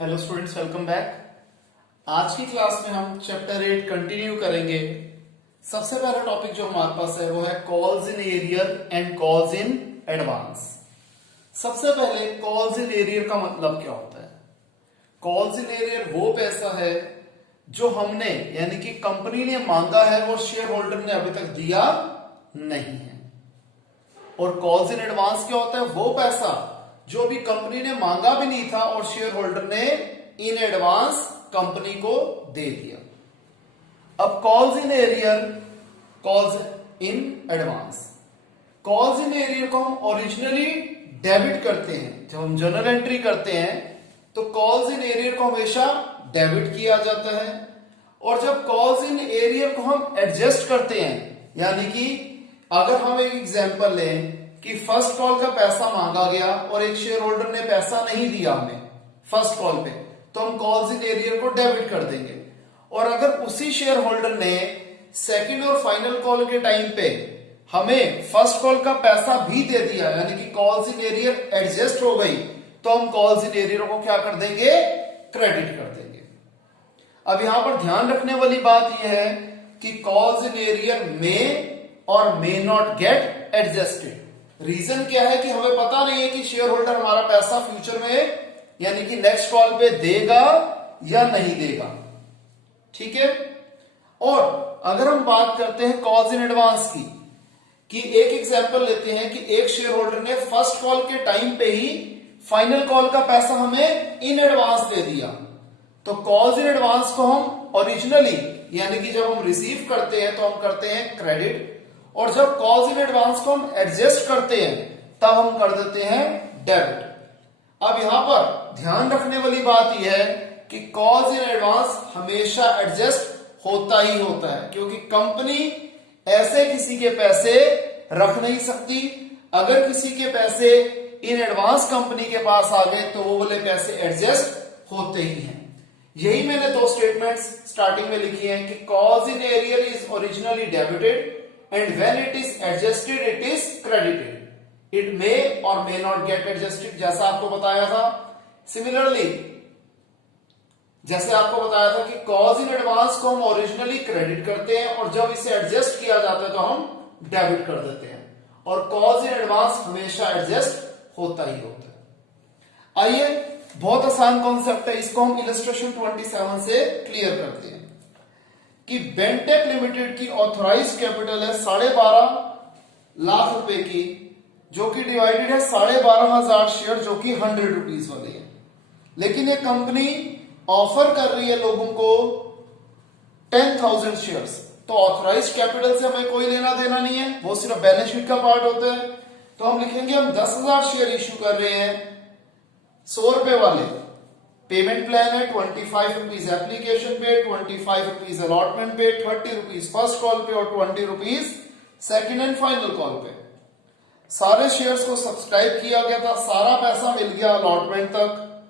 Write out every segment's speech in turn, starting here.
Hello students, welcome back. आज की class में हम चैप्टर 8 कंटिन्यू करेंगे। सबसे पहला टॉपिक जो हमारे पास है वो है calls in arrear and calls in advance. सबसे पहले कॉल्स इन एरियर का मतलब क्या होता है? कॉल्स इन एरियर वो पैसा है जो हमने यानी कि कंपनी ने मांगा है और शेयर होल्डर ने अभी तक दिया नहीं है। और कॉल्स इन एडवांस क्या होता है? वो पैसा जो भी कंपनी ने मांगा भी नहीं था और शेयर होल्डर ने इन एडवांस कंपनी को दे दिया। अब calls in arrear, calls in advance. Calls in arrear को हम ओरिजिनली डेबिट करते हैं। जब हम जर्नल एंट्री करते हैं तो कॉल्स इन एरियर को हमेशा डेबिट किया जाता है। और जब कॉल्स इन एरियर को हम एडजस्ट करते हैं, यानी कि अगर हम एक एग्जांपल लें कि फर्स्ट कॉल का पैसा मांगा गया और एक शेयर होल्डर ने पैसा नहीं दिया हमें फर्स्ट कॉल पे, तो हम कॉल्स इन एरियर को डेबिट कर देंगे। और अगर उसी शेयर होल्डर ने सेकंड और फाइनल कॉल के टाइम पे हमें फर्स्ट कॉल का पैसा भी दे दिया, यानी कि कॉल्स इन एरियर एडजस्ट हो गई, तो हम कॉल्स इन एरियर को क्या कर देंगे? क्रेडिट कर देंगे। अब यहां पर ध्यान रखने वाली बात यह है कि कॉल्स इन एरियर में और may not get adjusted. Reason क्या है कि हमें पता नहीं है कि शेयर होल्डर हमारा पैसा फ्यूचर में यानी कि नेक्स्ट कॉल पे देगा या नहीं देगा। ठीक है। और अगर हम बात करते हैं कॉल्स इन एडवांस की, कि एक एग्जांपल लेते हैं कि एक शेयर होल्डर ने फर्स्ट कॉल के टाइम पे ही फाइनल कॉल का पैसा हमें इन एडवांस दे दिया, तो कॉल्स इन एडवांस को हम ओरिजिनली यानी कि जब हम रिसीव करते हैं तो हम करते हैं क्रेडिट, और जब कॉल्स इन एडवांस को हम एडजस्ट करते हैं तब हम कर देते हैं डेबिट। अब यहां पर ध्यान रखने वाली बात यह है कि कॉल्स इन एडवांस हमेशा एडजस्ट होता ही होता है, क्योंकि कंपनी ऐसे किसी के पैसे रख नहीं सकती। अगर किसी के पैसे इन एडवांस कंपनी के पास आ गए तो वो वाले पैसे एडजस्ट होते ही हैं। यही मैंने दो स्टेटमेंट्स स्टार्टिंग में लिखी हैं कि calls in arrear is originally debited and when it is adjusted it is credited. It may or may not get adjusted, जैसा आपको बताया था। सिमिलरली जैसे आपको बताया था कि कॉल्स इन एडवांस को हम ओरिजिनली क्रेडिट करते हैं और जब इसे एडजस्ट किया जाता है तो हम डेबिट कर देते हैं, और कॉल्स इन एडवांस हमेशा एडजस्ट होता ही होता है। आइए, बहुत आसान कॉन्सेप्ट है, इसको हम इलस्ट्रेशन 27 से क्लियर करते हैं कि बेंटेक लिमिटेड की ऑथराइज्ड कैपिटल है 12.5 लाख रुपए की, जो कि डिवाइडेड है 12,500 शेयर, जो कि 100 रुपीज वाले हैं। लेकिन ये कंपनी ऑफर कर रही है लोगों को 10,000 शेयर्स, तो ऑथराइज्ड कैपिटल से हमें कोई लेना देना नहीं है, वो सिर्फ बैलेंस शीट का पार्ट होता है। तो हम लिखेंगे हम 10,000 शेयर इश्यू कर रहे हैं 100 रुपए वाले। पेमेंट प्लान है 25 रुपीज एप्लीकेशन पे, 25 रुपीज अलॉटमेंट पे, 30 रुपीज फर्स्ट कॉल पे और 20 rupees second and final call पे। सारे शेयर्स को सब्सक्राइब किया गया था, सारा पैसा मिल गया अलॉटमेंट तक।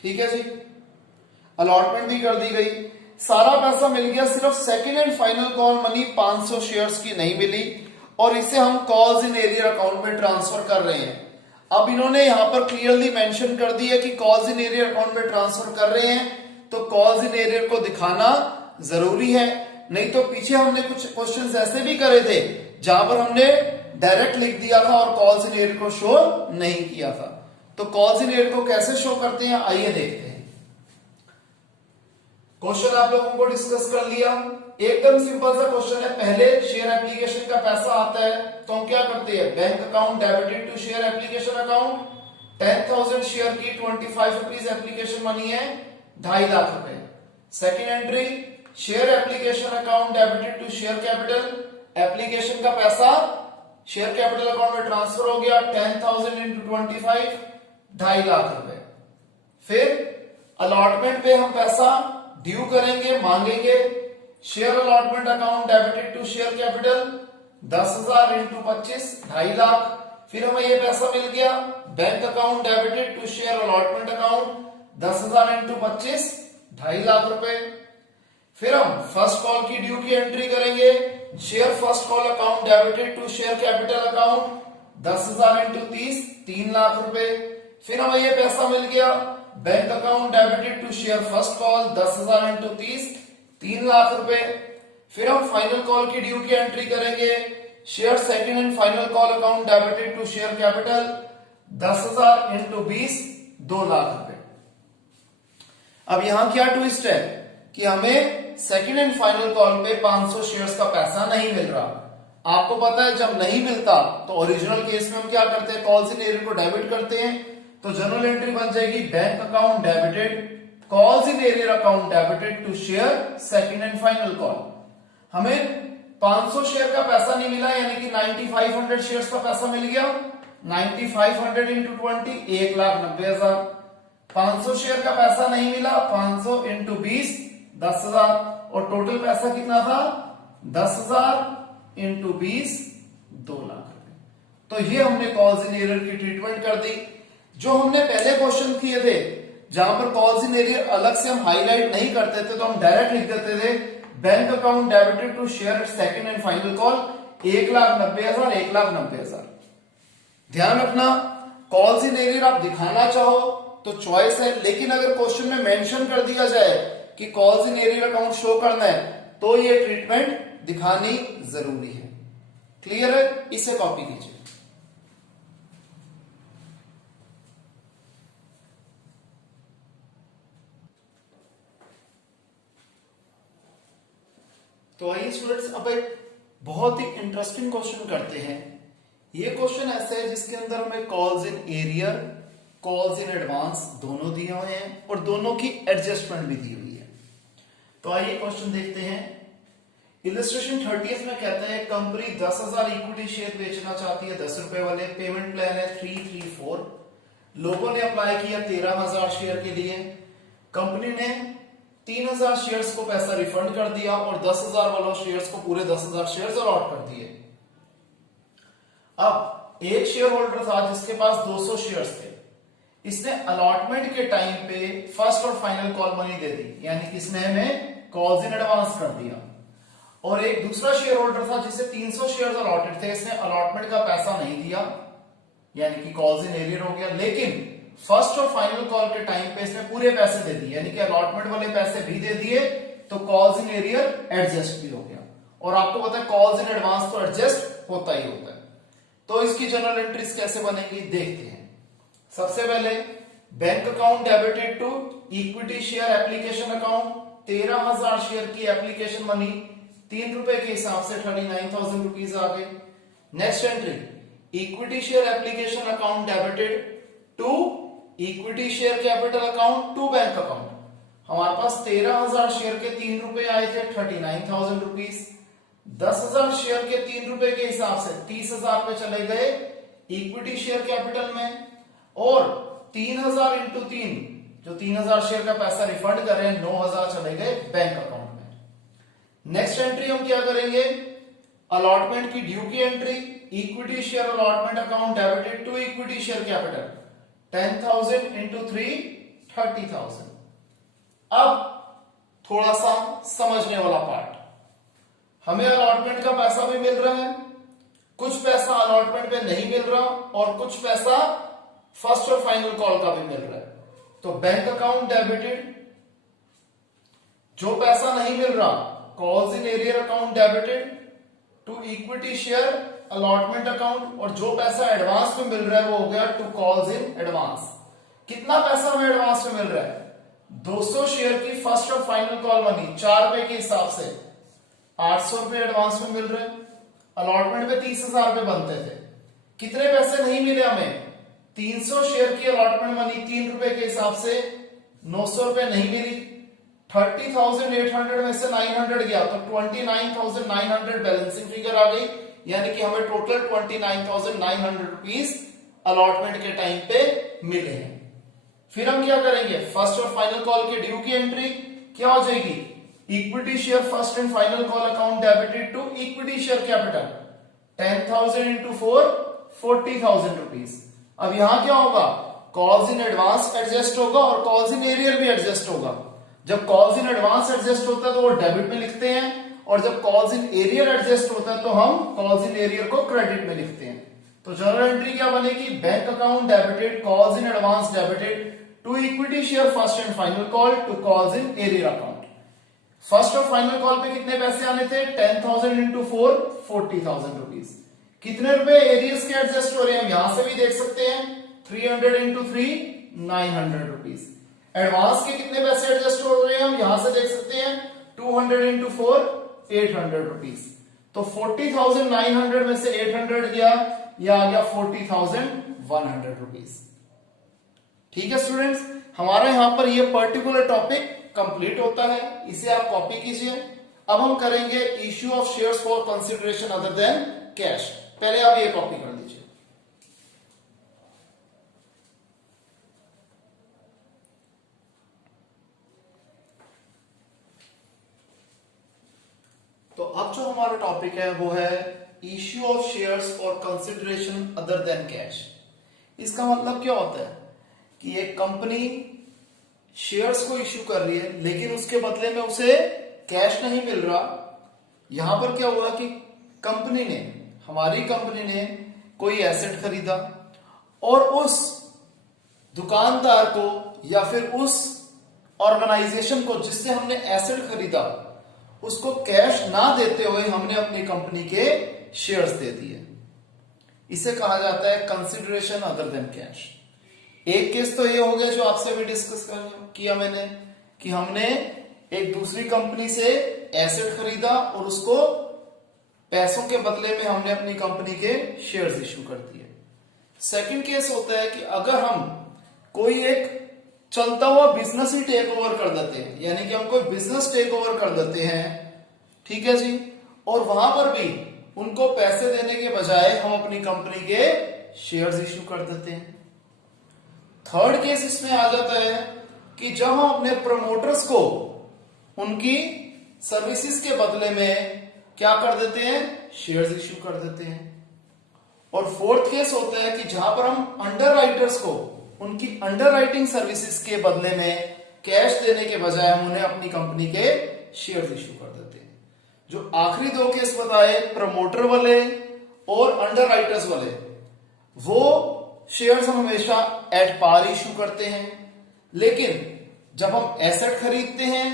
ठीक है जी, अलॉटमेंट भी कर दी गई, सारा पैसा मिल गया। सिर्फ second and final call money 500 shares की नहीं मिली, और इसे हम कॉल्स इन एरियर अकाउंट में ट्रांसफर कर रहे हैं। अब इन्होंने यहां पर क्लियरली मेंशन कर दी है कि कॉल्स इन एरियर अकाउंट में ट्रांसफर कर रहे हैं, तो कॉल्स इन एरियर को दिखाना जरूरी है। नहीं तो पीछे हमने कुछ क्वेश्चंस ऐसे भी करे थे जहां पर हमने डायरेक्ट लिख दिया था और कॉल्स इन एरियर को शो नहीं किया था। तो कॉल्स इन एरियर को कैसे शो करते हैं, आइए देखते हैं। क्वेश्चन आप लोगों को डिस्कस कर लिया। एकदम सिंपल सा क्वेश्चन है। पहले शेयर एप्लीकेशन का पैसा आता है तो हम क्या करते हैं? Bank account debited to share application account. 10,000 share की 25 रुपीज एप्लीकेशन मनी है, 2.5 लाख रुपए। Second entry, share application account debited to share capital. Application का पैसा शेयर कैपिटल अकाउंट में ट्रांसफर हो गया, 10,000 इंटू 25, 2.5 लाख रुपए। फिर अलॉटमेंट पे हम पैसा ड्यू करेंगे, मांगेंगे। Share allotment account debited to share capital 10,000 into 25, 2.5 lakh. फिर हमें ये पैसा मिल गया। Bank account debited to share allotment account 10,000 into 25, 2.5 lakh रुपए। फिर हम फर्स्ट कॉल की ड्यू की एंट्री करेंगे। Share first call account debited to share capital account 10,000 into 30, 3 lakh रुपए। फिर हमें ये पैसा मिल गया। Bank account debited to share first call 10,000 into 30, 3 lakh रुपए। फिर हम फाइनल कॉल की ड्यू की एंट्री करेंगे, share second and final call account debited to share capital 10,000 into 20, 2 lakh रुपए। अब यहां क्या ट्विस्ट है कि हमें सेकंड एंड फाइनल कॉल पे 500 शेयर्स का पैसा नहीं मिल रहा। आपको पता है जब नहीं मिलता तो ओरिजिनल केस में हम क्या करते हैं, कॉल्स इन एरियर को डेबिट करते हैं। तो जनरल एंट्री बन जाएगी bank account debited calls in arrear account debited to share second and final call. हमें 500 शेयर का पैसा नहीं मिला, यानी कि 9500 शेयर्स का पैसा मिल गया। 9500 इंटू 20, 1,90,000। 500 शेयर का पैसा नहीं मिला, 500 इंटू 20, 10,000। और टोटल पैसा कितना था, 10,000 इंटू 20, 2 लाख रुपए। तो ये हमने कॉल्स इन एरियर की ट्रीटमेंट कर दी। जो हमने पहले क्वेश्चन किए थे जहां पर कॉल्स इन एरियर अलग से हम हाईलाइट नहीं करते थे, तो हम डायरेक्ट लिख देते थे bank account debited to share second and final call 1,90,000, 1,90,000। ध्यान रखना, कॉल्स इन एरियर आप दिखाना चाहो तो चॉइस है, लेकिन अगर क्वेश्चन में मेंशन कर दिया जाए कि calls in arrear account show करना है तो ये ट्रीटमेंट दिखानी जरूरी है। क्लियर है? इसे कॉपी कीजिए। तो आइए स्टूडेंट्स, अब एक बहुत ही इंटरेस्टिंग क्वेश्चन करते हैं। ये क्वेश्चन ऐसा है जिसके अंदर हमें calls in arrear, calls in advance दोनों दिए हुए हैं और दोनों की एडजस्टमेंट भी दी हुई है। तो आइए क्वेश्चन देखते हैं। इलस्ट्रेशन 30 में कहता है कंपनी 10,000 इक्विटी शेयर बेचना चाहती है 10 रुपए वाले। पेमेंट प्लान है 334। लोगों ने अप्लाई किया 13,000 शेयर के लिए। कंपनी ने 3,000 शेयर्स को पैसा रिफंड कर दिया और 10,000 वालों शेयर्स को पूरे 10,000 शेयर्स अलॉट कर दिए। अब एक शेयर होल्डर था जिसके पास 200 शेयर्स थे। इसने अलॉटमेंट के टाइम पे फर्स्ट और फाइनल कॉल मनी दे दी, यानी कि इसने हमें कॉल्स इन एडवांस कर दिया। और एक दूसरा शेयर होल्डर था जिसे 300 शेयर्स अलॉटेड थे, इसने अलॉटमेंट का पैसा नहीं दिया, यानी कि कॉल्स इन एरियर हो गया। लेकिन फर्स्ट और फाइनल कॉल के टाइम पे इसने पूरे पैसे दे दिए, यानी कि अलॉटमेंट वाले पैसे भी दे दिए, तो कॉल्स इन एरियर एडजस्ट भी हो गया। और आपको पता है कॉल्स इन एडवांस तो एडजस्ट होता ही होता है। तो इसकी जनरल एंट्रीज कैसे बनेंगी देखते हैं। सबसे पहले bank account debited to equity share application account, 13,000 share की एप्लीकेशन मनी 3 रुपए के हिसाब से 39,000 रुपीज आ गए। Next entry equity share application account debited to equity share capital account to bank account. हमारे पास 13,000 शेयर के 3 रुपए आए थे 39,000 रुपीज। 10,000 शेयर के 3 रुपए के हिसाब से 30,000 पे चले गए इक्विटी शेयर कैपिटल में, और 3,000 इंटू 3 जो 3,000 शेयर का पैसा रिफंड कर रहे हैं 9,000 चले गए बैंक अकाउंट में। नेक्स्ट एंट्री हम क्या करेंगे, अलॉटमेंट की ड्यू की entry, equity share allotment account debited to equity share capital 10,000 into 3, 30,000। अब थोड़ा सा समझने वाला पार्ट, हमें अलॉटमेंट का पैसा भी मिल रहा है, कुछ पैसा अलॉटमेंट पे नहीं मिल रहा, और कुछ पैसा फर्स्ट और फाइनल कॉल का भी मिल रहा है। तो बैंक अकाउंट डेबिटेड, जो पैसा नहीं मिल रहा calls in arrear account debited to equity share allotment account, और जो पैसा एडवांस में मिल रहा है वो हो गया टू कॉल्स इन एडवांस। कितना पैसा हमें एडवांस में मिल रहा है, 200 शेयर की फर्स्ट और फाइनल कॉल मनी 4 रुपए के हिसाब से 800 रुपए एडवांस में मिल रहे हैं। अलॉटमेंट पे 30,000 रुपए बनते थे, कितने पैसे नहीं मिले हमें, 300 शेयर की अलॉटमेंट मनी 3 रुपए के हिसाब से 900 रुपए नहीं मिली। 30,800 में से 900 गया तो 29,900 बैलेंसिंग फिगर आ गई, यानी कि हमें टोटल 29,900 रुपीज अलॉटमेंट के टाइम पे मिले हैं। फिर हम क्या करेंगे, फर्स्ट और फाइनल कॉल की ड्यू की एंट्री क्या हो जाएगी, equity share first and final call account debited to equity share capital 10,000 into 4, 40,000 rupees. अब यहां क्या होगा, कॉल्स इन एडवांस एडजस्ट होगा और कॉल्स इन एरियर भी एडजस्ट होगा। जब कॉल्स इन एडवांस एडजस्ट होता है तो वो डेबिट में लिखते हैं, और जब कॉल्स इन एरियर एडजस्ट होता है तो हम कॉल्स इन एरियर को क्रेडिट में लिखते हैं। तो जनरल एंट्री क्या बनेगी, bank account debited calls in advance debited to equity share first and final call to calls in arrear account. First और फाइनल कॉल पे कितने पैसे आने थे? 10,000 इंटू 4 40,000 रुपीज। कितने रुपए एरियर्स के एडजस्ट हो रहे हैं हम यहां से भी देख सकते हैं। 300 इंटू 3 900 रुपीज। एडवांस के कितने पैसे एडजस्ट हो रहे हैं हम यहां से देख सकते हैं। 200 इंटू 4 800 रुपीज। तो 40,900 में से 800 गया, यह आ गया 40,100 रुपीज। ठीक है स्टूडेंट्स, हमारा यहां पर यह पर्टिकुलर टॉपिक कंप्लीट होता है, इसे आप कॉपी कीजिए। अब हम करेंगे issue of shares for consideration other than cash. पहले आप ये कॉपी कर लीजिए। तो अब जो हमारा टॉपिक है वो है issue of shares for consideration other than cash. इसका मतलब क्या होता है कि एक कंपनी शेयर्स को इश्यू कर रही है लेकिन उसके बदले में उसे कैश नहीं मिल रहा। यहां पर क्या हुआ कि हमारी कंपनी ने कोई एसेट खरीदा और उस दुकानदार को या फिर उस ऑर्गेनाइजेशन को जिससे हमने एसेट खरीदा उसको कैश ना देते हुए हमने अपनी कंपनी के शेयर्स दे दिए। इसे कहा जाता है कंसिडरेशन अदर देन कैश। एक केस तो ये हो गया जो आपसे भी डिस्कस किया मैंने कि हमने एक दूसरी कंपनी से एसेट खरीदा और उसको पैसों के बदले में हमने अपनी कंपनी के शेयर्स इश्यू कर दिए। सेकंड केस होता है कि अगर हम कोई एक चलता हुआ बिजनेस ही टेक ओवर कर देते हैं, यानी कि हम कोई बिजनेस टेक ओवर कर देते हैं, ठीक है जी, और वहां पर भी उनको पैसे देने के बजाय हम अपनी कंपनी के शेयर्स इश्यू कर देते हैं। थर्ड केस इसमें आ जाता है कि जब हम अपने प्रमोटर्स को उनकी सर्विसेज के बदले में क्या कर देते हैं? शेयर्स इश्यू कर देते हैं। और फोर्थ केस होता है कि जहां पर हम अंडर राइटर्स को उनकी अंडर राइटिंग सर्विसेज के बदले में कैश देने के बजाय हम उन्हें अपनी कंपनी के शेयर्स इश्यू कर देते हैं। जो आखिरी दो केस बताए प्रमोटर वाले और अंडर राइटर्स वाले, वो शेयर्स हम हमेशा एट पार इश्यू करते हैं। लेकिन जब हम एसेट खरीदते हैं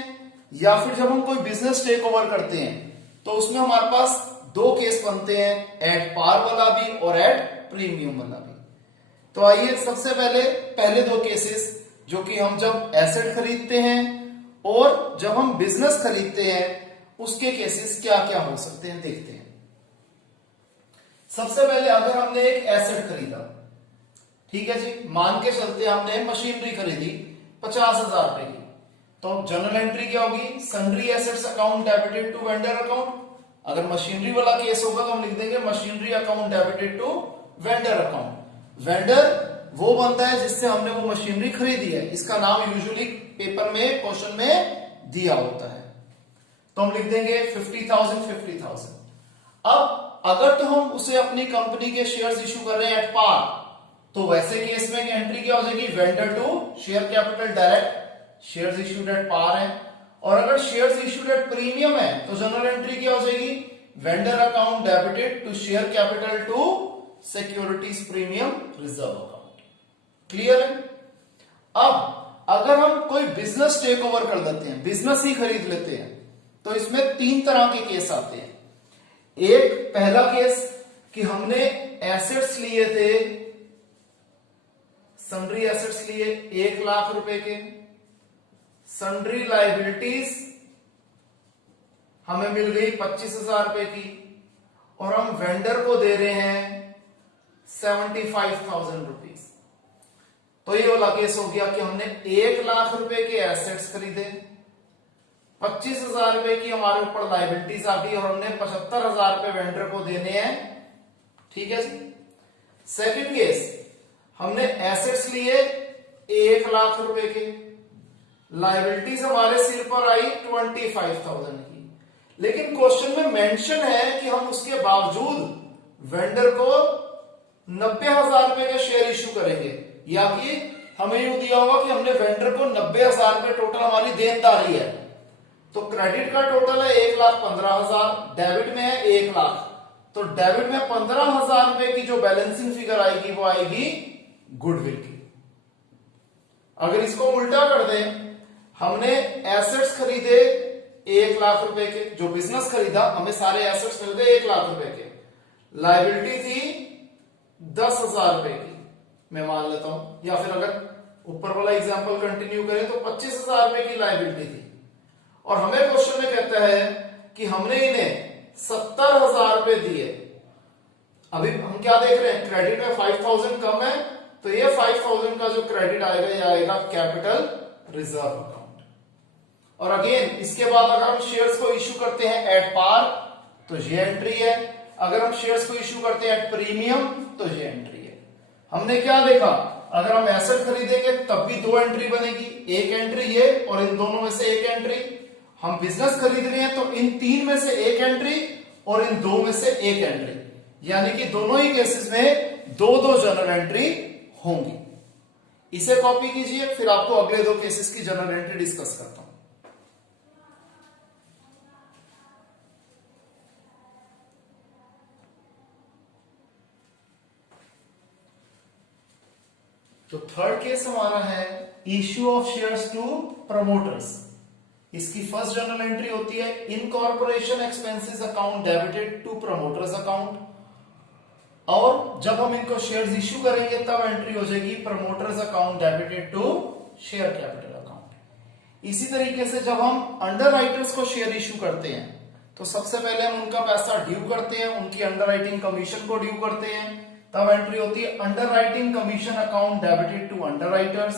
या फिर जब हम कोई बिजनेस टेक ओवर करते हैं तो उसमें हमारे पास दो केस बनते हैं, एट पार वाला भी और एट प्रीमियम वाला भी। तो आइए सबसे पहले दो केसेस जो कि हम जब एसेट खरीदते हैं और जब हम बिजनेस खरीदते हैं उसके केसेस क्या क्या हो सकते हैं देखते हैं। सबसे पहले अगर हमने एक एसेट खरीदा, ठीक है जी, मान के चलते हमने मशीनरी खरीदी 50,000 रुपए की, तो जनरल एंट्री क्या होगी? Sundry assets account debited to vendor account. अगर मशीनरी वाला केस होगा तो हम लिख देंगे machinery account debited to vendor account. Vendor वो बनता है जिससे हमने वो मशीनरी खरीदी है, इसका नाम यूजुअली पेपर में क्वेश्चन में दिया होता है, तो हम लिख देंगे 50,000। अब अगर तो हम उसे अपनी कंपनी के शेयर्स इश्यू कर रहे हैं एट पार, तो वैसे केस में एंट्री क्या हो जाएगी? Vendor to share capital direct, shares issued at par है। और अगर शेयर्स इश्यूड एट प्रीमियम है तो जनरल एंट्री क्या हो जाएगी? Vendor account debited to share capital to securities premium reserve account. Clear है? अब अगर हम कोई बिजनेस टेक ओवर कर लेते हैं, बिजनेस ही खरीद लेते हैं, तो इसमें तीन तरह के केस आते हैं। एक पहला केस कि हमने एसेट्स लिए थे, सन्ड्री एसेट्स लिए 1 लाख रुपए के, सन्ड्री लाइबिलिटीज हमें मिल गई 25,000 रुपए की, और हम वेंडर को दे रहे हैं 75,000 रुपीज। तो ये वाला केस हो गया कि हमने 1 लाख रुपए के एसेट्स खरीदे, 25,000 रुपए की हमारे ऊपर लाइबिलिटीज आ गई और हमने 75,000 रुपए वेंडर को देने हैं, ठीक है जी। सेकंड केस, हमने एसेट्स लिए 1 लाख रुपए के, लाइबिलिटीज हमारे सिर पर आई 25,000 की, लेकिन क्वेश्चन में मेंशन है कि हम उसके बावजूद वेंडर को 90,000 रुपए के शेयर इश्यू करेंगे, या कि हमें यूं दिया होगा कि हमने वेंडर को 90,000 रुपए टोटल हमारी देनदारी है। तो क्रेडिट का टोटल है 1,15,000, डेबिट में है 1 लाख, तो डेबिट में 15,000 रुपए की जो बैलेंसिंग फिगर आएगी वो आएगी गुडविल की। अगर इसको उल्टा कर दें, हमने एसेट्स खरीदे 1,00,000 रुपए के, जो बिजनेस खरीदा हमें सारे एसेट्स मिल गए 1,00,000 रुपए के, लायबिलिटी थी 10,000 रुपए की, मैं मान लेता हूं, या फिर अगर ऊपर वाला एग्जांपल कंटिन्यू करें तो 25,000 रुपए की लायबिलिटी थी, और हमें क्वेश्चन में कहता है कि हमने इन्हें 70,000 रुपए दिए। अभी हम क्या देख रहे हैं, क्रेडिट में 5,000 कम है, तो ये 5,000 का जो क्रेडिट आएगा ये आएगा कैपिटल रिजर्व अकाउंट। और अगेन इसके बाद अगर हम शेयर्स को इश्यू करते हैं एट पार तो ये एंट्री है, अगर हम शेयर्स को इश्यू करते हैं एट प्रीमियम तो ये एंट्री है। हमने क्या देखा, अगर हम एसेट खरीदेंगे तब भी 2 एंट्री बनेगी, एक एंट्री ये और इन दोनों में से एक एंट्री। हम बिजनेस खरीद रहे हैं तो इन 3 में से एक एंट्री और इन 2 में से एक एंट्री, यानी कि दोनों ही केसेस में 2-2 जनरल एंट्री होंगी। इसे कॉपी कीजिए, फिर आपको अगले 2 केसेस की जनरल एंट्री डिस्कस करता हूं। तो थर्ड केस हमारा है issue of shares to promoters. इसकी फर्स्ट जनरल एंट्री होती है incorporation expenses account debited to promoters account, और जब हम इनको शेयर्स इश्यू करेंगे तब एंट्री हो जाएगी promoters account debited to share capital account. इसी तरीके से जब हम अंडरराइटर्स को शेयर इश्यू करते हैं तो सबसे पहले हम उनका पैसा ड्यू करते हैं, उनकी अंडरराइटिंग कमीशन को ड्यू करते हैं, तब एंट्री होती है underwriting commission account debited to underwriters.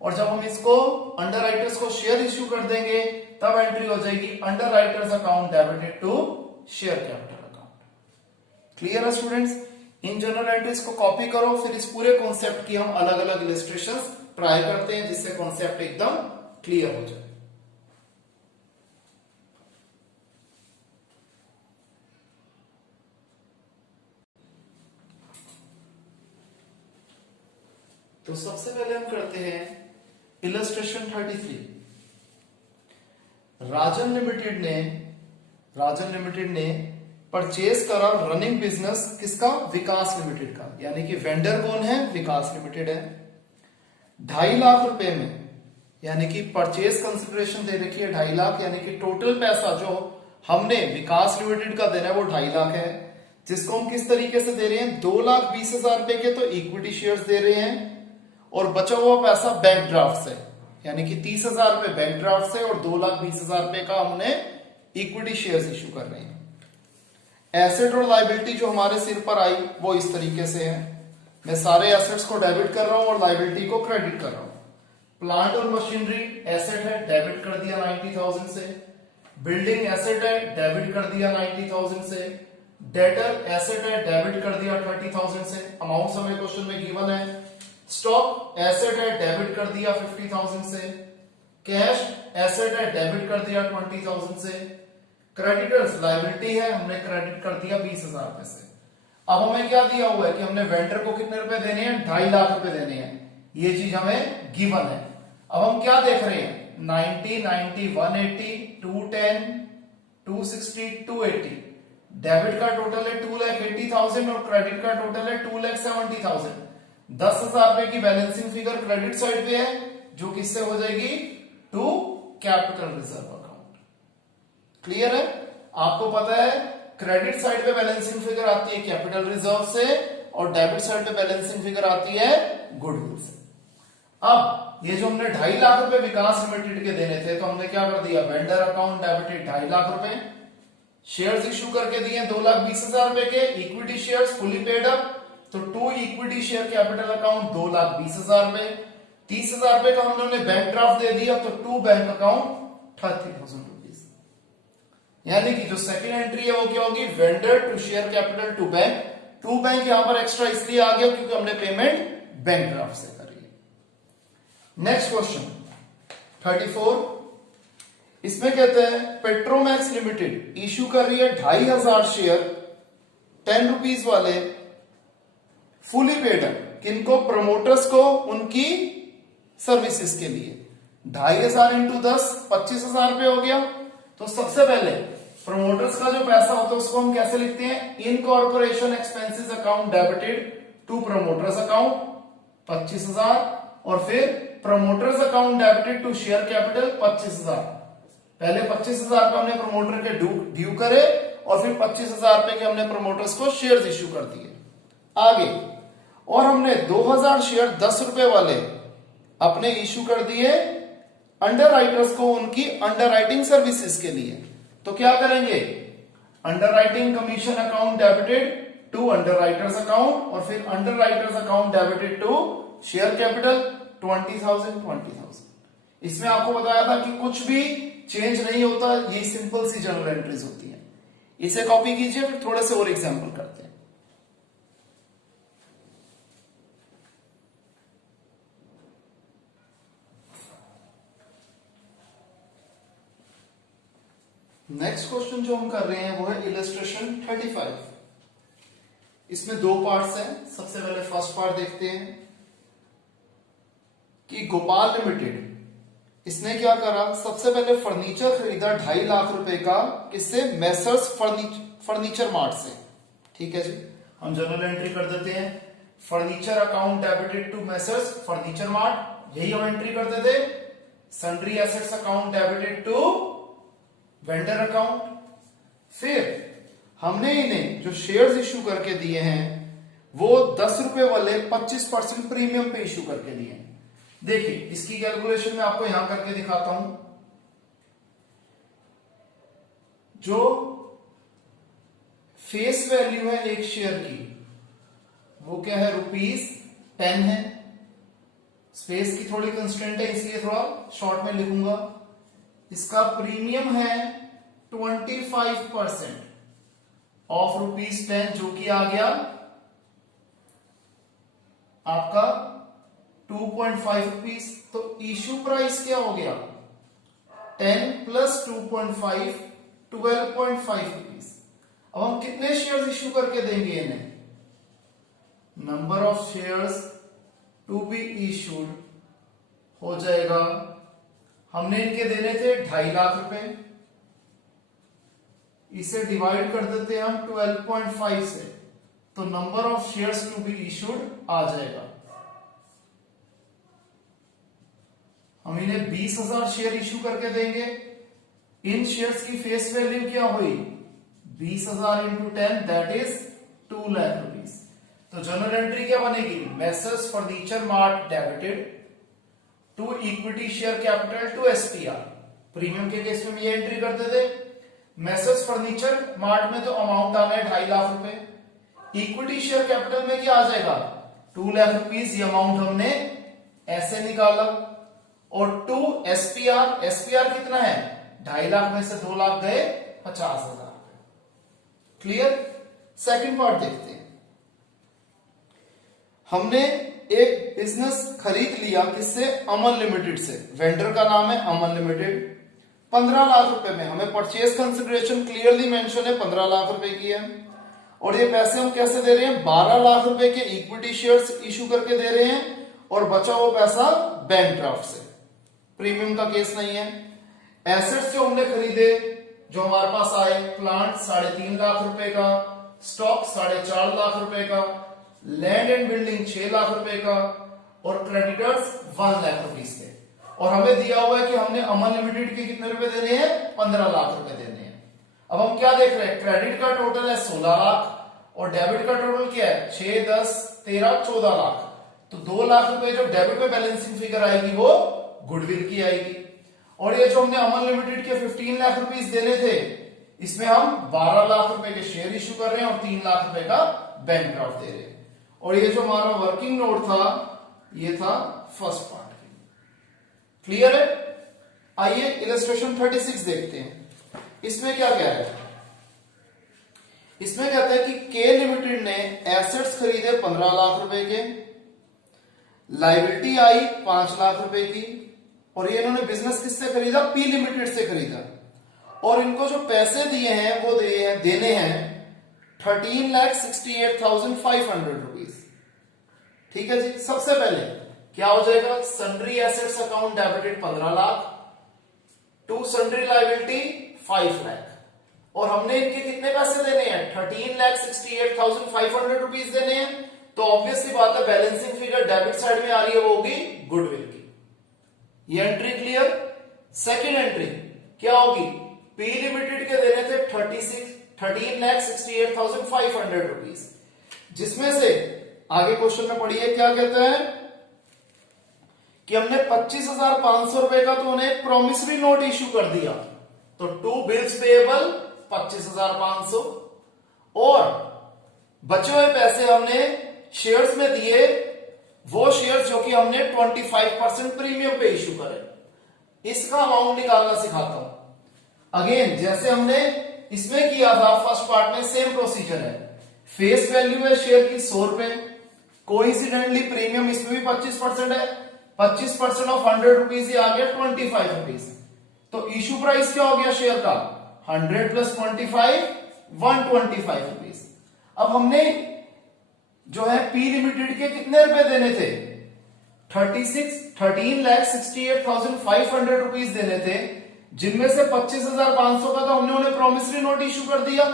और जब हम इसको अंडरराइटर्स को शेयर इश्यू कर देंगे तब एंट्री हो जाएगी underwriters account debited to share capital account. Clear है स्टूडेंट्स? इन जनरल एंट्रीज को कॉपी करो, फिर इस पूरे कॉन्सेप्ट की हम अलग अलग इलस्ट्रेशंस ट्राई करते हैं जिससे कॉन्सेप्ट एकदम क्लियर हो जाए। तो सबसे पहले हम करते हैं इलस्ट्रेशन 33। राजन लिमिटेड ने परचेज करा रनिंग बिजनेस किसका, विकास लिमिटेड का, यानी कि वेंडर कौन है, विकास लिमिटेड है। 2.5 लाख रुपए में, यानी कि परचेज कंसिडरेशन दे रखी है 2.5 लाख, यानी कि टोटल पैसा जो हमने विकास लिमिटेड का देना है वो 2.5 लाख है, जिसको हम किस तरीके से दे रहे हैं, 2,20,000 रुपए के तो इक्विटी शेयर्स दे रहे हैं, और बचा हुआ पैसा बैंक ड्राफ्ट से, यानी कि 30,000 रुपए बैंक ड्राफ्ट से और 2,20,000 रुपए का हमने इक्विटी शेयर्स इश्यू कर रहे हैं। एसेट और लायबिलिटी जो हमारे सिर पर आई वो इस तरीके से है, मैं सारे एसेट्स को डेबिट कर रहा हूं और लायबिलिटी को क्रेडिट कर रहा हूं। प्लांट और मशीनरी एसेट है, डेबिट कर दिया 90,000 से। बिल्डिंग एसेट है, डेबिट कर दिया 90,000 से। डेटर एसेट है, डेबिट कर दिया 30,000 से, अमाउंट हमें क्वेश्चन में गिवन है। स्टॉक एसेट है, डेबिट कर दिया 50,000 से। कैश एसेट है, डेबिट कर दिया 20,000 से। क्रेडिटर्स लायबिलिटी है, हमने क्रेडिट कर दिया 20,000 रुपए से। अब हमें क्या दिया हुआ है कि हमने वेंडर को कितने रुपए देने हैं, 2.5 लाख रुपए देने हैं, ये चीज हमें गिवन है। अब हम क्या देख रहे हैं, 90, 90, 180, 210, 260, 280। डेबिट का टोटल है 2,80,000 और क्रेडिट का टोटल है 2,70,000। 10,000 रुपए की बैलेंसिंग फिगर क्रेडिट साइड पे है, जो किससे हो जाएगी, to capital reserve account. Clear है? आपको पता है क्रेडिट साइड पे बैलेंसिंग फिगर आती है कैपिटल रिजर्व से और डेबिट साइड पे बैलेंसिंग फिगर आती है गुडविल से। अब ये जो हमने 2.5 लाख रुपए विकास लिमिटेड के देने थे तो हमने क्या कर दिया, वेंडर अकाउंट डेबिटेड 2.5 लाख रुपए, शेयर्स इश्यू करके दिए 2,20,000 रुपए के, equity shares fully paid up, तो to equity share capital account 2,20,000 रुपए। 30,000 रुपए का हमने बैंक ड्राफ्ट दे दिया तो टू बैंक अकाउंट 30,000 रुपीज। यानी कि जो सेकंड एंट्री है वो क्या होगी, vendor to share capital to bank. To bank यहां पर एक्स्ट्रा इसलिए आ गया क्योंकि हमने पेमेंट बैंक ड्राफ्ट से करी है। नेक्स्ट क्वेश्चन 34, इसमें कहते हैं पेट्रोमैक्स लिमिटेड इश्यू कर रही है 2,500 शेयर 10 रुपीज वाले फुली पेड अप, किनको, प्रमोटर्स को, उनकी सर्विसेज के लिए। 2,500 इंटू 10 25,000 रुपए हो गया। तो सबसे पहले प्रमोटर्स का जो पैसा होता है उसको हम कैसे लिखते हैं, incorporation expenses account debited to promoters account 25,000, और फिर promoters account debited to share capital 25,000। पहले 25,000 रुपए हमने प्रमोटर के ड्यू करे और फिर 25,000 रुपए के हमने प्रमोटर्स को शेयर्स इश्यू कर दिए। आगे और हमने 2,000 शेयर 10 रुपए वाले अपने इश्यू कर दिए अंडर राइटर्स को उनकी अंडर राइटिंग सर्विसेज के लिए। तो क्या करेंगे, underwriting commission account debited to underwriters account और फिर underwriters account debited to share capital 20,000। इसमें आपको बताया था कि कुछ भी चेंज नहीं होता, ये सिंपल सी जर्नल एंट्रीज होती है। इसे कॉपी कीजिए, फिर थोड़े से और एग्जांपल करते हैं। नेक्स्ट क्वेश्चन जो हम कर रहे हैं वो है इलस्ट्रेशन 35। इसमें दो पार्ट्स हैं। सबसे पहले फर्स्ट पार्ट देखते हैं कि गोपाल लिमिटेड इसने क्या करा, सबसे पहले फर्नीचर खरीदा 2.5 लाख रुपए का, किससे, मैसर्स फर्नीचर मार्ट से। ठीक है जी, हम जर्नल एंट्री कर देते हैं, furniture account debited to Messrs furniture mart, यही हम एंट्री करते थे। Sundry assets account debited to vendor account. फिर हमने इन्हें जो शेयर्स इश्यू करके दिए हैं वो 10 रुपए वाले 25% प्रीमियम पे इश्यू करके दिए हैं। देखिए इसकी कैलकुलेशन मैं आपको यहां करके दिखाता हूं। जो फेस वैल्यू है एक शेयर की वो क्या है, ₹10 है। स्पेस की थोड़ी कंस्ट्रेंट है इसलिए थोड़ा शॉर्ट में लिखूंगा। इसका प्रीमियम है 25% ऑफ ₹10, जो कि आ गया आपका 2.5 रुपीज। तो इश्यू प्राइस क्या हो गया, 10 प्लस 2.5 12.5 रुपीज। अब हम कितने शेयर्स इश्यू करके देंगे इन्हें, number of shares to be issued हो जाएगा, हमने इनके देने थे 2.5 लाख रुपए, इसे डिवाइड कर देते हैं हम 12.5 से, तो number of shares to be issued आ जाएगा। हम इन्हें 20,000 शेयर इश्यू करके देंगे। इन शेयर्स की फेस वैल्यू क्या हुई, 20,000 into 10 that is 2 lakh rupees. तो जर्नल एंट्री क्या बनेगी, messrs furniture Mart debited to equity share capital to SPR. Premium के केस में ये एंट्री करते थे। मैसर्स फर्नीचर मार्ट में तो अमाउंट आना है 2.5 लाख रुपए। इक्विटी शेयर कैपिटल में क्या आ जाएगा, 2 लाख रुपीज। ये अमाउंट हमने ऐसे निकाला। और टू एसपीआर, एसपीआर कितना है, 2.5 लाख में से 2 लाख गए 50,000। क्लियर। सेकंड पार्ट देखते हैं। हमने एक बिजनेस खरीद लिया, किससे, अमन लिमिटेड से। वेंडर का नाम है अमन लिमिटेड। 15 लाख रुपए में, हमें परचेज कंसिडरेशन क्लियरली मेंशन है 15 लाख रुपए की है। और ये पैसे हम कैसे दे रहे हैं, 12 लाख रुपए के इक्विटी शेयर्स इश्यू करके दे रहे हैं और बचा हुआ पैसा बैंक ड्राफ्ट से। प्रीमियम का केस नहीं है। एसेट्स जो हमने खरीदे, जो हमारे पास आए, प्लांट 3.5 लाख रुपए का, स्टॉक 4.5 लाख रुपए का, लैंड एंड बिल्डिंग 6 लाख रुपए का और क्रेडिटर्स 1 लाख रुपीज थे। और हमें दिया हुआ है कि हमने अमन लिमिटेड के कितने रुपए देने हैं, 15 लाख रुपए देने हैं। अब हम क्या देख रहे हैं, क्रेडिट का टोटल है 16 लाख और डेबिट का टोटल क्या है, 6, 10, 13, 14 लाख। तो 2 लाख रुपए जो डेबिट में बैलेंसिंग फिगर आएगी वो गुडविल की आएगी। और ये जो हमने अमन लिमिटेड के 15 लाख रुपीज देने थे, इसमें हम 12 लाख रुपए के शेयर इश्यू कर रहे हैं और 3 लाख रुपए का बैंक ड्राफ्ट दे रहे हैं। और ये जो हमारा वर्किंग नोट था, ये था फर्स्ट पार्ट। क्लियर है। आइए इलस्ट्रेशन 36 देखते हैं। इसमें क्या कह रहा है, इसमें कहता है कि के लिमिटेड ने एसेट्स खरीदे 15 लाख रुपए के, लायबिलिटी आई 5 लाख रुपए की। और ये इन्होंने बिजनेस किससे खरीदा, पी लिमिटेड से खरीदा। और इनको जो पैसे दिए हैं वो देने हैं 13,68,500 रुपीज। ठीक है जी। सबसे पहले क्या हो जाएगा, sundry assets account debited 15 lakh to sundry liability 5 lakh. और हमने इनके कितने पैसे देने हैं, 13,68,500 रुपीज देने हैं। तो ऑब्वियसली बात है बैलेंसिंग फिगर डेबिट साइड में आ रही है, वो होगी गुडविल की। ये एंट्री क्लियर। सेकेंड एंट्री क्या होगी, पी लिमिटेड के देने थे 13,68,500 रुपीज, जिसमें से आगे क्वेश्चन में पढ़िए क्या कहते हैं कि हमने 25,500 रुपए का तो उन्हें एक प्रोमिसरी नोट इश्यू कर दिया, तो टू बिल्स पेएबल 25,500 और बचे हुए पैसे हमने शेयर्स में दिए, वो शेयर्स जो कि हमने 25% प्रीमियम पे इश्यू करे। इसका अमाउंट निकालना सिखाता हूं। अगेन जैसे हमने इसमें किया था फर्स्ट पार्ट में, सेम प्रोसीजर है। फेस वैल्यू है शेयर की 100 रुपए, कोइंसिडेंटली प्रीमियम इसमें भी 25% है, 25% ऑफ 100 रुपीज ही आ गया 25 रुपीज। तो इश्यू प्राइस क्या हो गया शेयर का, 100 प्लस 25 125 रुपीज। अब हमने जो है पी लिमिटेड के कितने रुपए देने थे, 13,68,500 रुपीज देने थे, जिनमें से 25,500 का तो हमने उन्हें प्रोमिसरी नोट इश्यू कर दिया,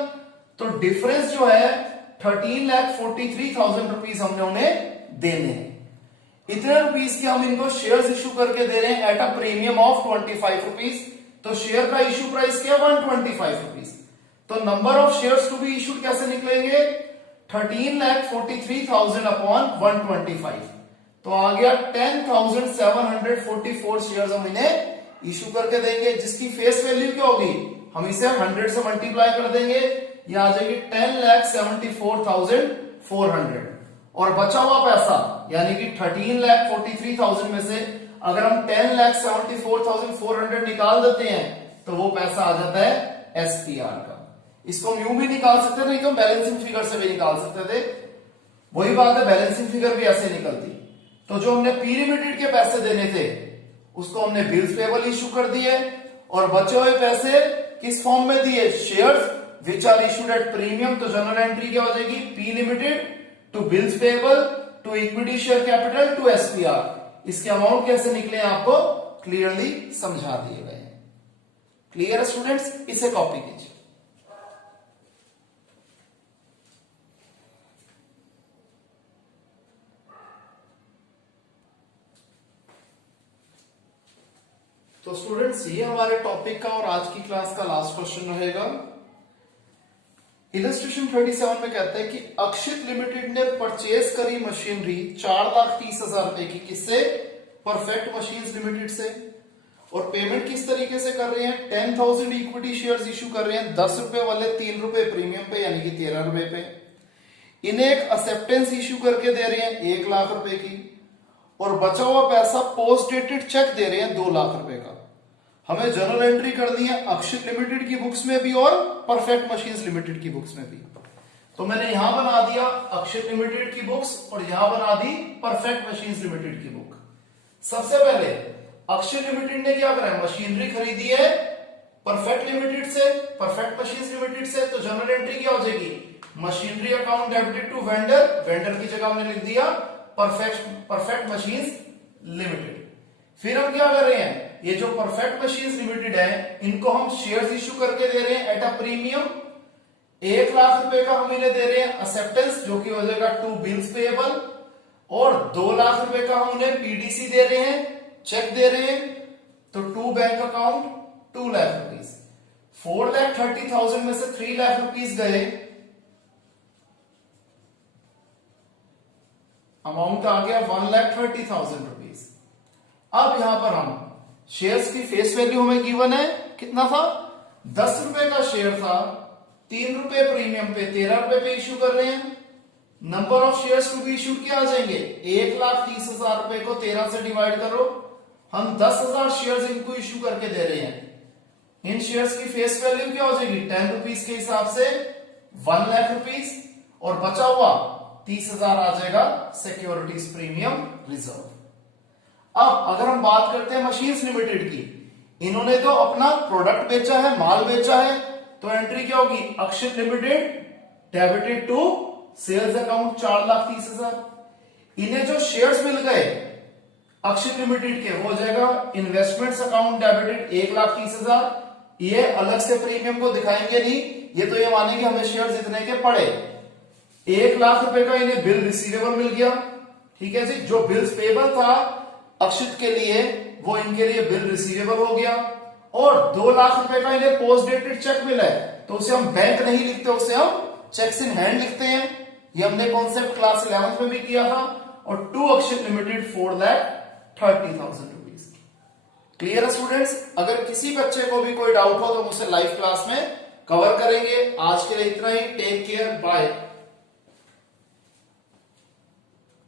तो डिफरेंस जो है 13,43,000 रुपीज हमने उन्हें देने हैं। इतने रुपीज की हम इनको शेयर्स इश्यू करके दे रहे हैं at a premium of 25 rupees, तो शेयर का इश्यू प्राइस क्या, 125 रुपीज। तो number of shares to be issued कैसे निकलेंगे, 13,43,000 अपॉन 125, तो आ गया 10,744 शेयर्स हम इन्हें इश्यू करके देंगे, जिसकी फेस वैल्यू क्या होगी, हम इसे 100 से मल्टीप्लाई कर देंगे, ये आ जाएगी 10,74,400। और बचा हुआ पैसा यानी कि 13,43,000 में से अगर हम 10,74,400 निकाल देते हैं तो वो पैसा आ जाता है एसपीआर का। इसको हम यूं भी निकाल सकते थे, नहीं तो बैलेंसिंग फिगर से भी निकाल सकते थे, वही बात है, बैलेंसिंग फिगर भी ऐसे निकलती। तो जो हमने पी लिमिटेड के पैसे देने थे उसको हमने बिल्स पेबल इश्यू कर दिए, और बचे हुए पैसे किस फॉर्म में दिए, shares which are issued at premium. तो जनरल एंट्री क्या हो जाएगी, P limited to bills payable to equity share capital to SPR. इसके अमाउंट कैसे निकले आपको क्लियरली समझा दिए गए हैं। क्लियर स्टूडेंट्स, इसे कॉपी कीजिए। तो स्टूडेंट्स ये हमारे टॉपिक का और आज की क्लास का लास्ट क्वेश्चन रहेगा। इलस्ट्रेशन 37 में कहता है कि अक्षित लिमिटेड ने परचेज करी मशीनरी 4,30,000 रुपए की, किससे, परफेक्ट मशीन्स लिमिटेड से, और पेमेंट किस तरीके से कर रहे हैं, 10,000 इक्विटी शेयर्स इश्यू कर रहे हैं, 10 रुपए वाले 3 रुपए प्रीमियम पे यानी कि 13 रुपए पे। इन्हें एक एक्सेप्टेंस इश्यू करके दे रहे हैं 1 लाख रुपए की, और बचा हुआ पैसा पोस्ट डेटेड चेक दे रहे हैं 2 लाख रुपए का। हमें जनरल एंट्री करनी है अक्षित लिमिटेड की बुक्स में भी और परफेक्ट मशीन्स लिमिटेड की बुक्स में भी। तो मैंने यहां बना दिया अक्षित लिमिटेड की बुक्स और यहां बना दी परफेक्ट मशीन्स लिमिटेड की बुक। सबसे पहले अक्षित लिमिटेड ने क्या करा है, मशीनरी खरीदी है परफेक्ट लिमिटेड से, परफेक्ट मशीन्स लिमिटेड से, तो जनरल एंट्री क्या हो जाएगी, machinery account debited to vendor, vendor की जगह हमने लिख दिया परफेक्ट मशीन्स लिमिटेड। फिर हम क्या कर रहे हैं, ये जो परफेक्ट मशीन्स लिमिटेड है इनको हम शेयर्स इश्यू करके दे रहे हैं एट अ प्रीमियम, 1 लाख रुपए का हम इन्हें दे रहे हैं एक्सेप्टेंस जो कि हो जाएगा टू बिल्स पेएबल, और 2 लाख रुपए का हम उन्हें पीडीसी दे रहे हैं, चेक दे रहे हैं, तो to bank account 2 lakh rupees. 4,30,000 में से 3 लाख रुपीज गए, अमाउंट आ गया 1,30,000 रुपीज। अब यहां पर हम शेयर्स की फेस वैल्यू हमें गिवन है, कितना था, 10 रुपए का शेयर था, 3 रुपए प्रीमियम पे 13 रुपए पे इश्यू कर रहे हैं। Number of shares to be issued क्या आ जाएंगे, 1,30,000 रुपए को 13 से डिवाइड करो, हम 10,000 शेयर्स इनको इश्यू करके दे रहे हैं। इन शेयर्स की फेस वैल्यू क्या हो जाएगी, 10 रुपीज के हिसाब से 1 लाख रुपीज, और बचा हुआ 30,000 आ जाएगा सिक्योरिटीज प्रीमियम रिजर्व। अब अगर हम बात करते हैं मशीन्स लिमिटेड की, इन्होंने तो अपना प्रोडक्ट बेचा है, माल बेचा है, तो एंट्री क्या होगी, Akshit limited debited to sales account 4,30,000। इन्हें जो शेयर्स मिल गए अक्षित लिमिटेड के, वो हो जाएगा इन्वेस्टमेंट्स अकाउंट डेबिटेड 1,30,000। ये अलग से प्रीमियम को दिखाएंगे नहीं, ये तो ये मानेंगे हमें शेयर्स इतने के पड़े। 1 लाख रुपए का इन्हें बिल रिसीवेबल मिल गया, ठीक है जी। जो बिल्स पेबल था अक्षित के लिए वो इनके लिए बिल रिसीवेबल हो गया। और 2 लाख रुपए का इन्हें पोस्ट डेटेड चेक मिला है, तो उसे हम बैंक नहीं लिखते, उसे हम चेक्स इन हैंड लिखते हैं। ये हमने कॉन्सेप्ट क्लास 11th में भी किया था। और टू अक्षर लिमिटेड 4,30,000 रुपीज। क्लियर है स्टूडेंट्स? अगर किसी बच्चे को भी कोई डाउट हो तो मुझसे लाइव क्लास में कवर करेंगे। आज के लिए इतना ही। Take care, bye.